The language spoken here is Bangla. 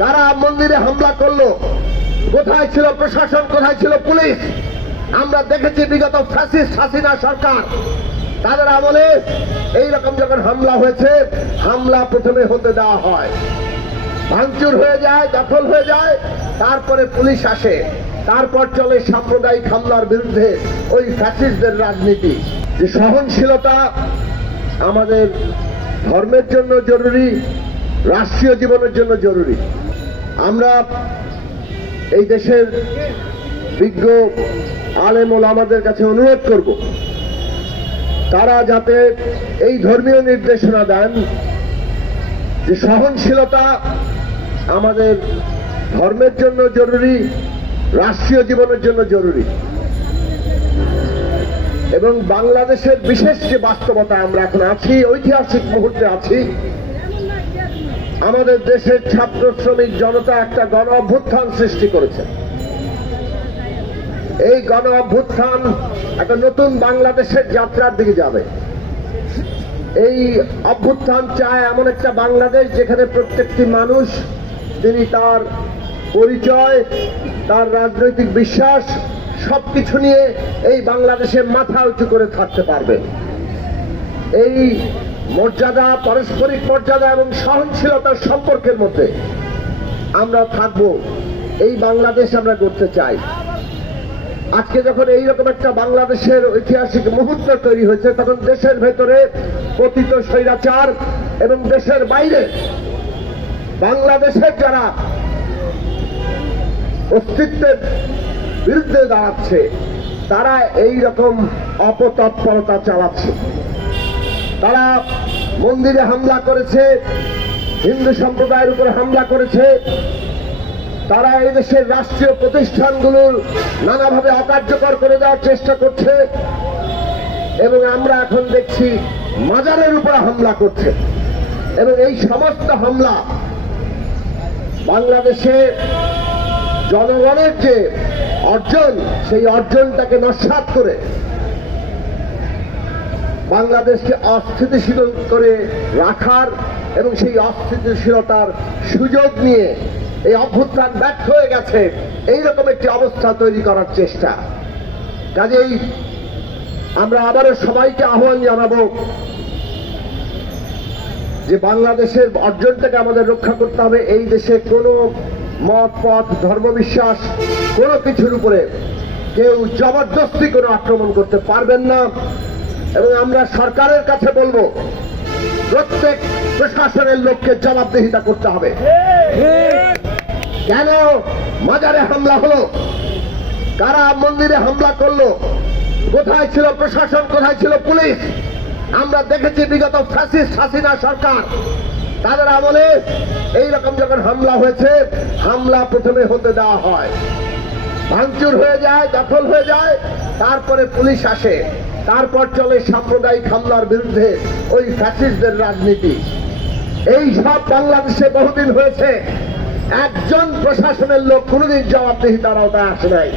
কারা মন্দিরে হামলা করলো, কোথায় ছিল প্রশাসন, কোথায় ছিল পুলিশ? আমরা দেখেছি বিগত ফ্যাসিস্ট হাসিনা সরকার তাদের আমলে এইরকম যখন হামলা হয়েছে, হামলা প্রথমে হতে দেওয়া হয়, ভাঙচুর হয়ে যায়, দখল হয়ে যায়, তারপরে পুলিশ আসে, তারপর চলে সাম্প্রদায়িক হামলার বিরুদ্ধে ওই ফ্যাসিস্টদের রাজনীতি। যে সহনশীলতা আমাদের ধর্মের জন্য জরুরি, রাষ্ট্রীয় জীবনের জন্য জরুরি। আমরা এই দেশের বিজ্ঞ আলেম ওলামাদের কাছে অনুরোধ করব, তারা যাতে এই ধর্মীয় নির্দেশনা দেন যে সহনশীলতা আমাদের ধর্মের জন্য জরুরি, রাষ্ট্রীয় জীবনের জন্য জরুরি। এবং বাংলাদেশের বিশেষ যে বাস্তবতা আমরা এখন আছি, ঐতিহাসিক মুহূর্তে আছি, আমাদের দেশের ছাত্র শ্রমিক জনতা একটা গণ অভ্যুত্থান সৃষ্টি করেছে। এই গণ অভ্যুত্থান একটা নতুন বাংলাদেশের যাত্রার দিকে যাবে। এই অভ্যুত্থান চায় এমন একটা বাংলাদেশ যেখানে প্রত্যেকটি মানুষ তিনি তার পরিচয়, তার রাজনৈতিক বিশ্বাস সবকিছু নিয়ে এই বাংলাদেশে মাথা উঁচু করে থাকতে পারবে। এই মর্যাদা, পারস্পরিক মর্যাদা এবং সহনশীলতার সম্পর্কের মধ্যে আমরা থাকব, এই বাংলাদেশ আমরা করতে চাই। আজকে যখন এইরকম একটা বাংলাদেশের ঐতিহাসিক মুহূর্ত তৈরি হয়েছে, তখন দেশের ভেতরে পতিত স্বৈরাচার এবং দেশের বাইরে বাংলাদেশের যারা অস্তিত্বের বিরুদ্ধে দাঁড়াচ্ছে, তারা এই রকম অপতৎপরতা চালাচ্ছে। তারা মন্দিরে হামলা করেছে, হিন্দু সম্প্রদায়ের উপর হামলা করেছে, তারা এই দেশের রাষ্ট্রীয় প্রতিষ্ঠানগুলোর নানাভাবে অকার্যকর করে দেওয়ার চেষ্টা করছে, এবং আমরা এখন দেখছি মাজারের উপর হামলা করছে। এবং এই সমস্ত হামলা বাংলাদেশে জনগণের যে অর্জন, সেই অর্জনটাকে নস্যাৎ করে বাংলাদেশকে অস্থিতিশীল করে রাখার এবং সেই অস্থিতিশীলতার সুযোগ নিয়ে এই অভ্যুত্থান ব্যর্থ হয়ে গেছে, এইরকম একটি অবস্থা তৈরি করার চেষ্টা। কাজেই আমরা আবারও সবাইকে আহ্বান জানাবো যে বাংলাদেশের অর্জনটাকে আমাদের রক্ষা করতে হবে। এই দেশে কোনো মত, পথ, ধর্মবিশ্বাস কোনো কিছুর উপরে কেউ জবরদস্তি কোনো আক্রমণ করতে পারবেন না। এবং আমরা সরকারের কাছে বলবো, প্রত্যেক প্রশাসনের লোককে জবাবদিহিতা করতে হবে। কেন মাজারে হামলা হলো, কারা মন্দিরে হামলা করলো, কোথায় ছিল প্রশাসন, কোথায় ছিল পুলিশ? আমরা দেখেছি বিগত ফ্যাসিস্ট হাসিনা সরকার তাদের আমলে এইরকম যখন হামলা হয়েছে, হামলা প্রথমে হতে দেওয়া হয়, ভাঙচুর হয়ে যায়, দখল হয়ে যায়, তারপরে পুলিশ আসে, তারপর চলে সাম্প্রদায়িক হামলার বিরুদ্ধে ওই ফ্যাসিস্টদের রাজনীতি। এই সব বাংলাদেশে বহুদিন হয়েছে, একজন প্রশাসনের লোক কোনোদিন জবাবদিহিতার আওতায় আসে নাই।